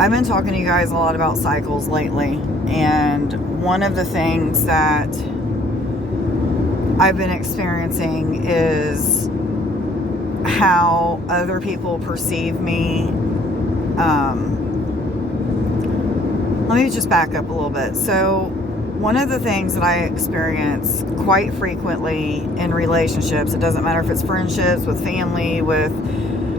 I've been talking to you guys a lot about cycles lately, and one of the things that I've been experiencing is how other people perceive me. Let me just back up a little bit. So one of the things that I experience quite frequently in relationships, it doesn't matter if it's friendships, with family, with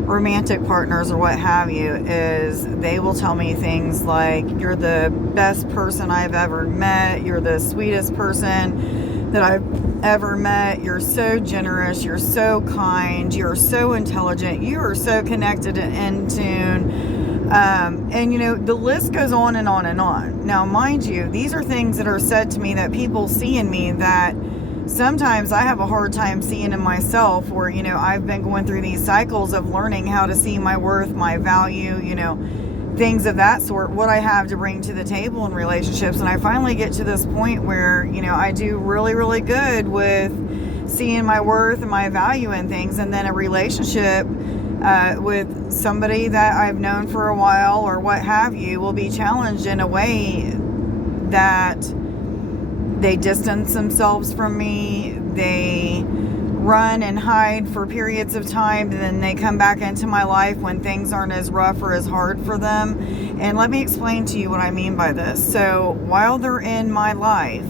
romantic partners or what have you, is they will tell me things like, you're the best person I've ever met, you're the sweetest person that I've ever met, you're so generous, you're so kind, you're so intelligent, you are so connected and in tune. And the list goes on and on and on. Now, mind you, these are things that are said to me that people see in me that sometimes I have a hard time seeing in myself, where, I've been going through these cycles of learning how to see my worth, my value, things of that sort, what I have to bring to the table in relationships. And I finally get to this point where, I do really, really good with seeing my worth and my value in things. And then a relationship with somebody that I've known for a while or what have you will be challenged in a way that they distance themselves from me, they run and hide for periods of time, and then they come back into my life when things aren't as rough or as hard for them. And let me explain to you what I mean by this. So while they're in my life,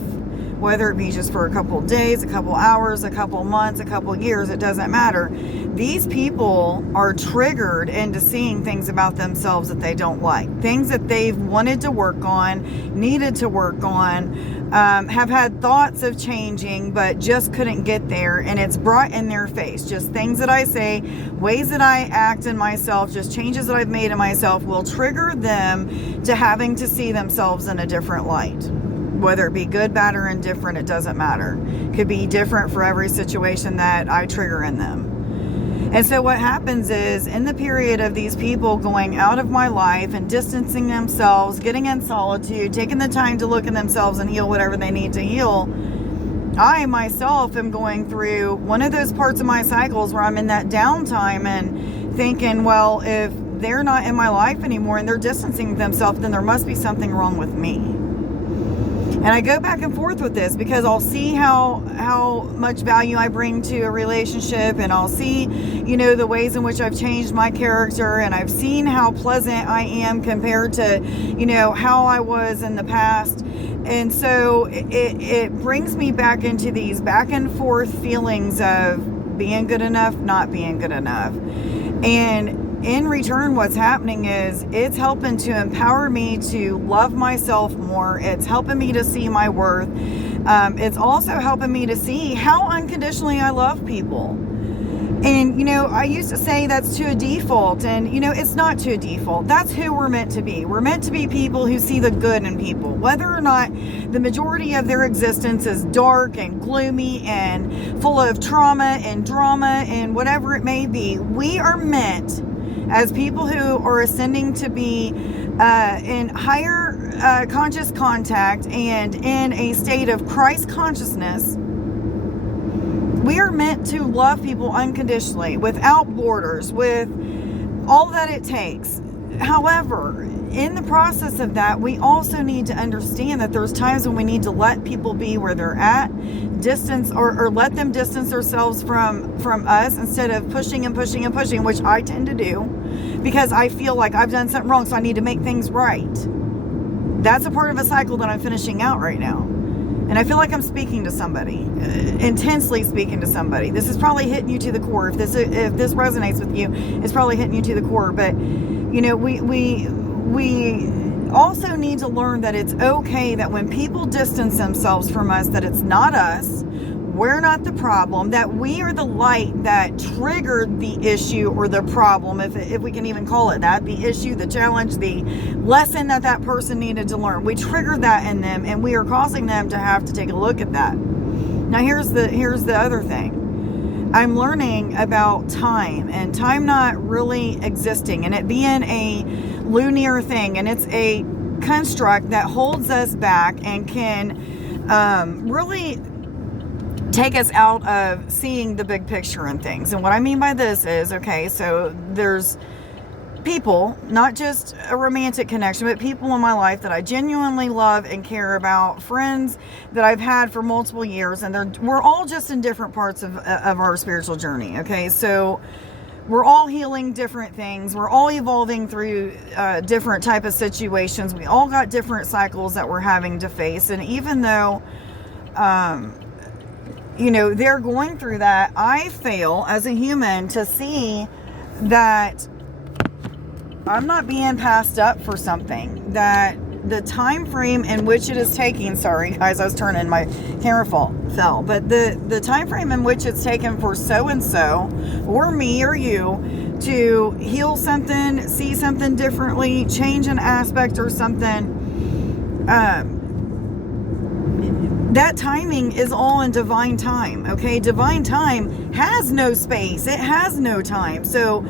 whether it be just for a couple days, a couple hours, a couple months, a couple years, it doesn't matter. These people are triggered into seeing things about themselves that they don't like. Things that they've wanted to work on, needed to work on, have had thoughts of changing, but just couldn't get there. And it's brought in their face. Just things that I say, ways that I act in myself, just changes that I've made in myself will trigger them to having to see themselves in a different light. Whether it be good, bad, or indifferent, it doesn't matter. It could be different for every situation that I trigger in them. And so what happens is, in the period of these people going out of my life and distancing themselves, getting in solitude, taking the time to look at themselves and heal whatever they need to heal, I myself am going through one of those parts of my cycles where I'm in that downtime and thinking, well, if they're not in my life anymore and they're distancing themselves, then there must be something wrong with me. And I go back and forth with this because I'll see how much value I bring to a relationship, and I'll see, the ways in which I've changed my character, and I've seen how pleasant I am compared to, how I was in the past. And so it brings me back into these back and forth feelings of being good enough, not being good enough. And in return, what's happening is it's helping to empower me to love myself more. It's helping me to see my worth. It's also helping me to see how unconditionally I love people. And, I used to say that's to a default, and, it's not to a default. That's who we're meant to be. We're meant to be people who see the good in people, whether or not the majority of their existence is dark and gloomy and full of trauma and drama and whatever it may be. We are meant, as people who are ascending to be in higher conscious contact and in a state of Christ Consciousness, we are meant to love people unconditionally, without borders, with all that it takes. However, in the process of that, we also need to understand that there's times when we need to let people be where they're at, distance or let them distance themselves from us, instead of pushing and pushing and pushing, which I tend to do because I feel like I've done something wrong, so I need to make things right. That's a part of a cycle that I'm finishing out right now. And I feel like I'm speaking to somebody, intensely speaking to somebody. This is probably hitting you to the core. If this resonates with you, it's probably hitting you to the core. But, we also need to learn that it's okay that when people distance themselves from us, that it's not us. We're not the problem, that we are the light that triggered the issue or the problem, if we can even call it that, the issue, the challenge, the lesson that person needed to learn. We triggered that in them, and we are causing them to have to take a look at that. Now, here's the other thing. I'm learning about time, and time not really existing, and it being a linear thing, and it's a construct that holds us back and can really take us out of seeing the big picture and things. And what I mean by this is, okay, so there's people, not just a romantic connection, but people in my life that I genuinely love and care about, friends that I've had for multiple years, and we're all just in different parts of our spiritual journey, okay? So we're all healing different things. We're all evolving through different type of situations. We all got different cycles that we're having to face, and even though they're going through that, I fail as a human to see that I'm not being passed up for something, that the time frame in which it is taking, sorry guys, I was turning, my camera fell, but the time frame in which it's taken for so-and-so, or me or you, to heal something, see something differently, change an aspect or something, that timing is all in divine time, okay? Divine time has no space. It has no time. So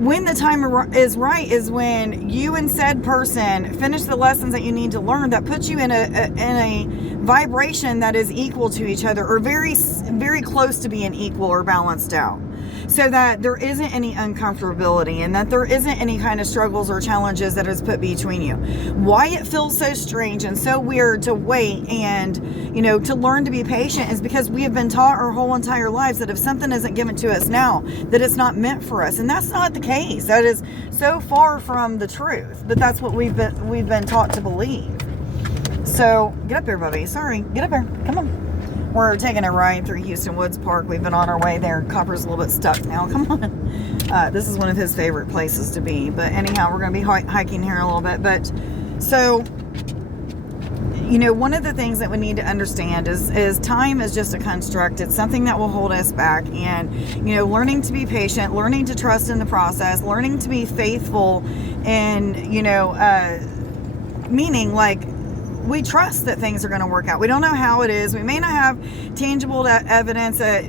when the time is right is when you and said person finish the lessons that you need to learn that puts you in a vibration that is equal to each other, or very, very close to being equal or balanced out, so that there isn't any uncomfortability and that there isn't any kind of struggles or challenges that is put between you. Why it feels so strange and so weird to wait and, to learn to be patient is because we have been taught our whole entire lives that if something isn't given to us now, that it's not meant for us. And that's not the case. That is so far from the truth, but that's what we've been taught to believe. So get up here, Bubby. Sorry, get up here. Come on. We're taking a ride through Houston Woods Park. We've been on our way there. Copper's a little bit stuck now. Come on. This is one of his favorite places to be. But anyhow, we're going to be hiking here a little bit. But so, one of the things that we need to understand is time is just a construct. It's something that will hold us back. And, learning to be patient, learning to trust in the process, learning to be faithful, and, meaning like, we trust that things are going to work out. We don't know how it is. We may not have tangible evidence that,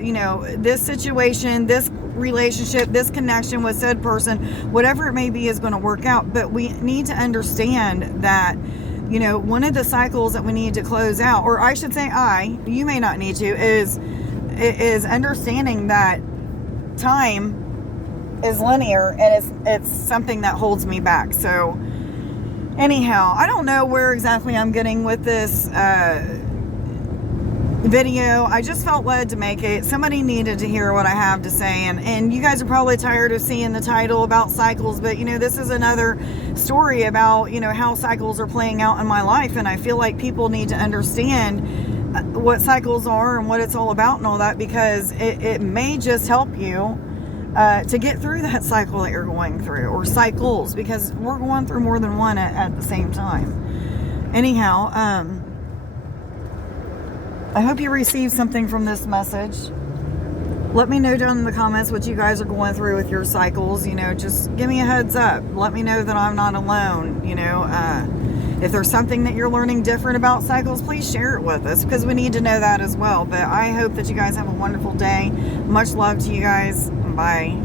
this situation, this relationship, this connection with said person, whatever it may be, is going to work out. But we need to understand that, one of the cycles that we need to close out, or I should say you may not need to, is understanding that time is linear and it's something that holds me back. So anyhow, I don't know where exactly I'm getting with this video. I just felt led to make it. Somebody needed to hear what I have to say, and you guys are probably tired of seeing the title about cycles, but this is another story about how cycles are playing out in my life, and I feel like people need to understand what cycles are and what it's all about and all that, because it may just help you to get through that cycle that you're going through, or cycles, because we're going through more than one at the same time. Anyhow, I hope you received something from this message. Let me know down in the comments what you guys are going through with your cycles. Just give me a heads up. Let me know that I'm not alone. If there's something that you're learning different about cycles, please share it with us, because we need to know that as well. But I hope that you guys have a wonderful day. Much love to you guys. Bye.